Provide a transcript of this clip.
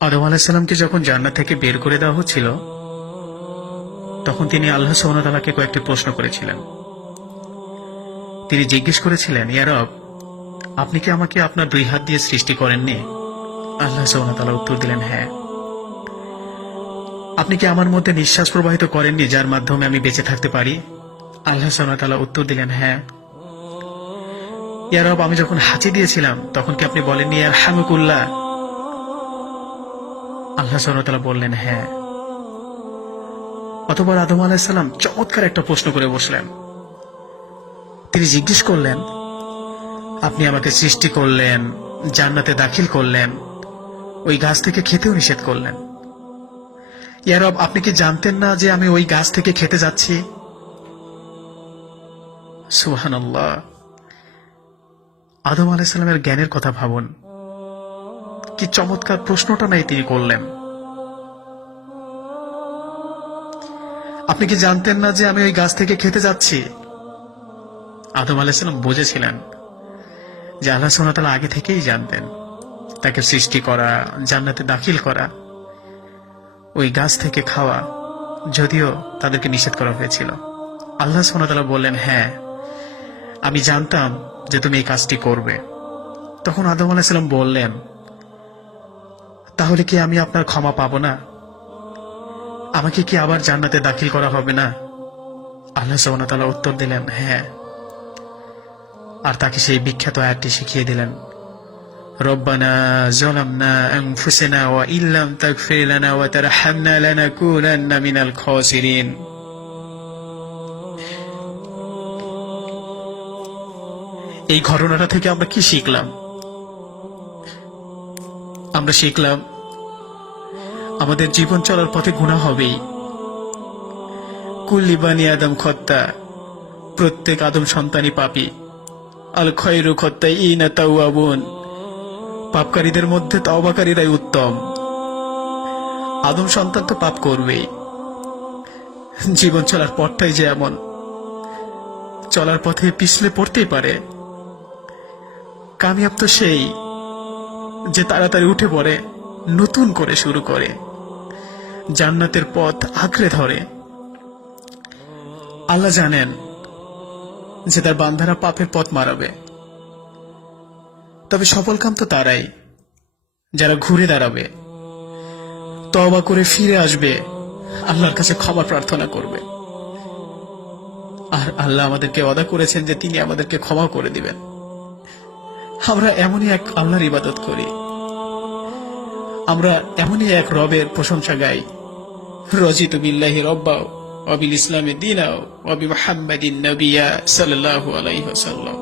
আদম আলাইহিস সালামকে যখন জান্নাত থেকে বের করে দেওয়া হচ্ছিল, তখন তিনি আল্লাহ সুবহানাহু ওয়া তাআলাকে কয়েকটি প্রশ্ন করেছিলেন। তিনি জিজ্ঞেস করেছিলেন, ইয়া রব, আপনি কি আমাকে আপনার দুই হাত দিয়ে সৃষ্টি করেননি? আল্লাহ সুবহানাহু ওয়া তাআলা উত্তর দিলেন, হ্যাঁ। আপনি কি আমার মধ্যে নিঃশ্বাস প্রবাহিত করেননি, যার মাধ্যমে আমি বেঁচে থাকতে পারি? আল্লাহ সুবহানাহু ওয়া তাআলা উত্তর দিলেন, হ্যাঁ। ইয়া রব, আমি যখন হাঁচি দিয়েছিলাম তখন কি আপনি বলেননি ইয়ারহামুকুল্লাহ? আল্লাহ সুবহানাহু ওয়া তাআলা বললেন, হ্যাঁ। অতঃপর আদম আলাইহিস সালাম চমৎকার একটা প্রশ্ন করে বসলেন। তিনি জিজ্ঞেস করলেন, আপনি আমাকে সৃষ্টি করলেন, জান্নাতে দাখিল করলেন, ওই গাছ থেকে খেতেও নিষেধ করলেন। ইয়া রব, আপনি কি জানতেন না যে আমি ওই গাছ থেকে খেতে যাচ্ছি? সুবহানাল্লাহ। আদম আলাইহিস সালামের জ্ঞানের কথা ভাবুন, কি চমৎকার প্রশ্নটা নাই তিনি করলেন। আপনি কি জানতেন না যে আমি ওই গাছ থেকে খেতে যাচ্ছি? আদম আলাইহিস সালাম বুঝেছিলেন যে আল্লাহ সুবহানাহু ওয়া তাআলা আগে থেকেই জানতেন তাকে সৃষ্টি করা, জান্নাতে দাখিল করা, ওই গাছ থেকে খাওয়া, যদিও তাদেরকে নিষেধ করা হয়েছিল। আল্লাহ সুবহানাহু ওয়া তাআলা বললেন, হ্যাঁ, আমি জানতাম যে তুমি এই কাজটি করবে। তখন আদম আলাইহিস সালাম বললেন, তাহলে কি আমি আপনার ক্ষমা পাবো না? আমাকে কি আবার জান্নাতে দাখিল করা হবে না? আল্লাহ সুবহানাহু ওয়া তাআলা উত্তর দিলেন, হ্যাঁ। আর তাকে সেই বিখ্যাত আয়াতটি শিখিয়ে দিলেন, রব্বানা যালামনা আনফুসানা ওয়া ইল্লাম তাগফির লানা ওয়া তারহামনা লানাকুনান্না মিনাল খাসিরিন। এই ঘটনাটা থেকে আমরা কি শিখলাম? আমরা শিখলাম আমাদের জীবন চলার পথে গুনাহ হবেই। কুল্লি বানি আদম খত্তা, প্রত্যেক আদম সন্তানই পাপী। আল খয়রু খত্তাইনা তাওয়াবুন, পাপকারীদের মধ্যে তওবাকারীরাই উত্তম। আদম সন্তান তো পাপ করবেই। জীবন চলার পথটাই যে এমন, চলার পথে পিছলে পড়তেই পারে। কামিয়াব তো সেই যে তাড়াতাড়ি উঠে পড়ে, নতুন করে শুরু করে, জান্নাতের পথ আঁকড়ে ধরে। আল্লাহ জানেন যে তার বান্দারা পাপের পথ মারাবে, তবে সফলকাম তো তারাই যারা ঘুরে দাঁড়াবে, তওবা করে ফিরে আসবে, আল্লাহর কাছে ক্ষমা প্রার্থনা করবে। আর আল্লাহ আমাদেরকে ওয়াদা করেছেন যে তিনি আমাদেরকে ক্ষমা করে দিবেন। আমরা এমনই এক আল্লাহর ইবাদত করি, আমরা এমনই এক রবের প্রশংসা গাই, রাজিতু বিল্লাহি রব্বা ওয়া বিল ইসলামি দীনা ওয়া বি মুহাম্মাদিন নবিয়্যা সাল্লাল্লাহু আলাইহি ওয়াসাল্লাম।